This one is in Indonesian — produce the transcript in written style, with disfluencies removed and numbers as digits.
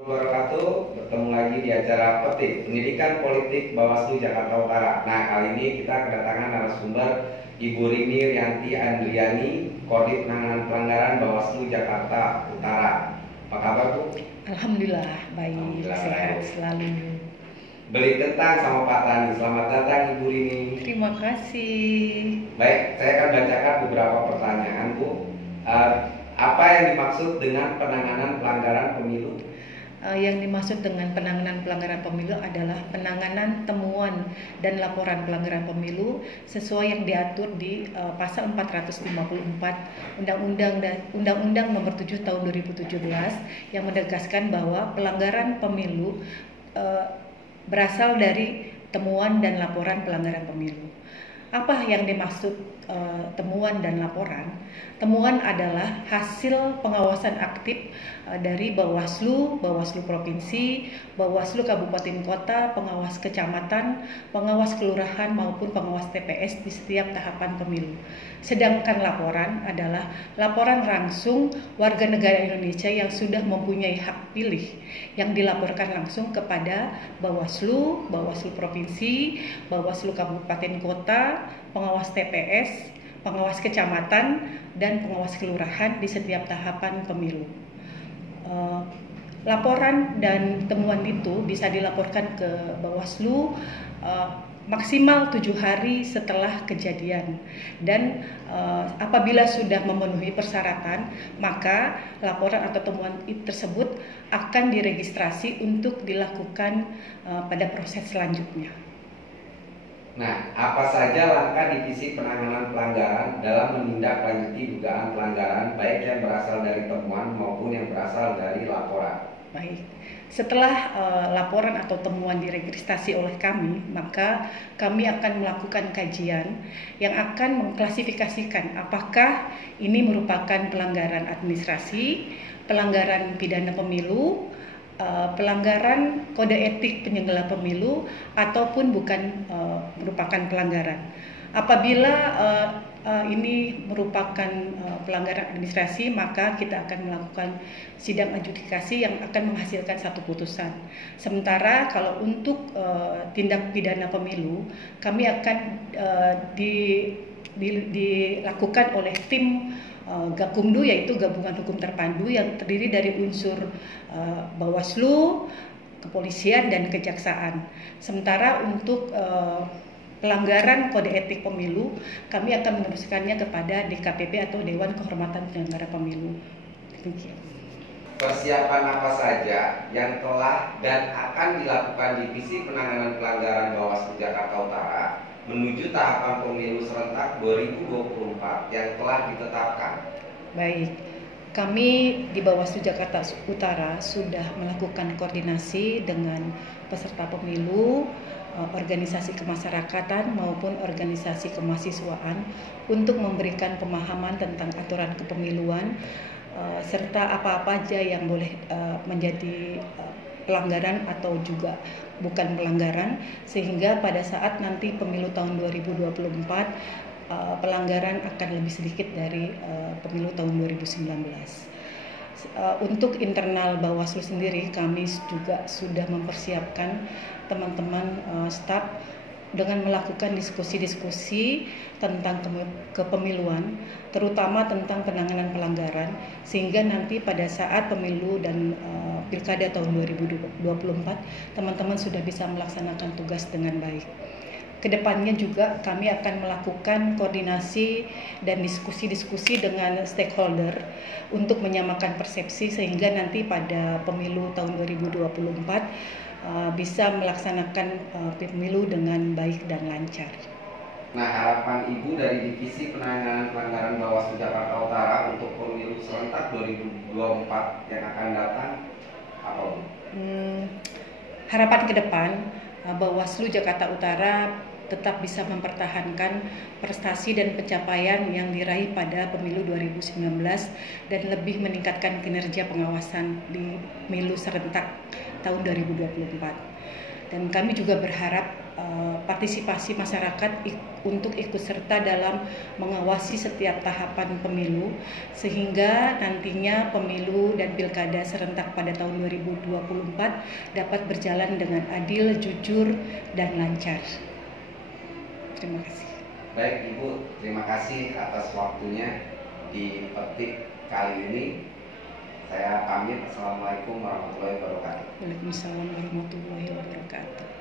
Wabarakatuh, bertemu lagi di acara Petik Pendidikan Politik Bawaslu Jakarta Utara. Nah, kali ini kita kedatangan narasumber Ibu Rini Rianti Andriani, Koordinator Penanganan Pelanggaran Bawaslu Jakarta Utara. Apa kabar, Bu? Alhamdulillah baik, Alhamdulillah, sehat baik. selalu. Beli kentang sama Pak Tani. Selamat datang, Ibu Rini. Terima kasih. Baik, saya akan bacakan beberapa pertanyaan, Bu. Apa yang dimaksud dengan penanganan pelanggaran pemilu? Yang dimaksud dengan penanganan pelanggaran pemilu adalah penanganan temuan dan laporan pelanggaran pemilu sesuai yang diatur di pasal 454 Undang-Undang Nomor 7 Tahun 2017 yang menegaskan bahwa pelanggaran pemilu berasal dari temuan dan laporan pelanggaran pemilu. Apa yang dimaksud temuan dan laporan? Temuan adalah hasil pengawasan aktif dari Bawaslu, Bawaslu Provinsi, Bawaslu Kabupaten Kota, pengawas kecamatan, pengawas kelurahan maupun pengawas TPS di setiap tahapan pemilu. Sedangkan laporan adalah laporan langsung warga negara Indonesia yang sudah mempunyai hak pilih yang dilaporkan langsung kepada Bawaslu, Bawaslu Provinsi, Bawaslu Kabupaten Kota, pengawas TPS, pengawas kecamatan, dan pengawas kelurahan di setiap tahapan pemilu. Laporan dan temuan itu bisa dilaporkan ke Bawaslu maksimal 7 hari setelah kejadian, dan apabila sudah memenuhi persyaratan maka laporan atau temuan tersebut akan diregistrasi untuk dilakukan pada proses selanjutnya. Nah, apa saja langkah Divisi Penanganan Pelanggaran dalam menindaklanjuti dugaan pelanggaran baik yang berasal dari temuan maupun yang berasal dari laporan? Baik, setelah laporan atau temuan diregistrasi oleh kami, maka kami akan melakukan kajian yang akan mengklasifikasikan apakah ini merupakan pelanggaran administrasi, pelanggaran pidana pemilu, pelanggaran kode etik penyelenggara pemilu, ataupun bukan merupakan pelanggaran. Apabila ini merupakan pelanggaran administrasi, maka kita akan melakukan sidang adjudikasi yang akan menghasilkan satu putusan. Sementara kalau untuk tindak pidana pemilu, kami akan dilakukan oleh tim Gakumdu, yaitu Gabungan Hukum Terpadu yang terdiri dari unsur Bawaslu, Kepolisian, dan Kejaksaan. Sementara untuk pelanggaran kode etik pemilu, kami akan meneruskannya kepada DKPP atau Dewan Kehormatan Penyelenggara Pemilu. Demikian. Persiapan apa saja yang telah dan akan dilakukan Divisi Penanganan Pelanggaran Bawaslu Jakarta Utara menuju tahapan pemilu serentak 2024 yang telah ditetapkan? Baik, kami di Bawaslu Jakarta Utara sudah melakukan koordinasi dengan peserta pemilu, organisasi kemasyarakatan maupun organisasi kemahasiswaan untuk memberikan pemahaman tentang aturan kepemiluan serta apa-apa aja yang boleh menjadi pelanggaran atau juga bukan pelanggaran, sehingga pada saat nanti pemilu tahun 2024 pelanggaran akan lebih sedikit dari pemilu tahun 2019. Untuk internal Bawaslu sendiri, kami juga sudah mempersiapkan teman-teman staf dengan melakukan diskusi-diskusi tentang kepemiluan, terutama tentang penanganan pelanggaran, sehingga nanti pada saat pemilu dan pilkada tahun 2024 teman-teman sudah bisa melaksanakan tugas dengan baik. Kedepannya juga kami akan melakukan koordinasi dan diskusi-diskusi dengan stakeholder untuk menyamakan persepsi sehingga nanti pada pemilu tahun 2024 bisa melaksanakan pemilu dengan baik dan lancar. Nah, harapan Ibu dari Divisi Penanganan Pelanggaran Bawaslu Jakarta Utara untuk pemilu serentak 2024 yang akan datang apa, Bu? Harapan ke depan Bawaslu Jakarta Utara tetap bisa mempertahankan prestasi dan pencapaian yang diraih pada pemilu 2019 dan lebih meningkatkan kinerja pengawasan di pemilu serentak tahun 2024. Dan kami juga berharap partisipasi masyarakat untuk ikut serta dalam mengawasi setiap tahapan pemilu, sehingga nantinya pemilu dan pilkada serentak pada tahun 2024 dapat berjalan dengan adil, jujur, dan lancar. Terima kasih. Baik Ibu, terima kasih atas waktunya di Petik kali ini. Saya pamit. Assalamualaikum warahmatullahi wabarakatuh. Waalaikumsalam warahmatullahi wabarakatuh.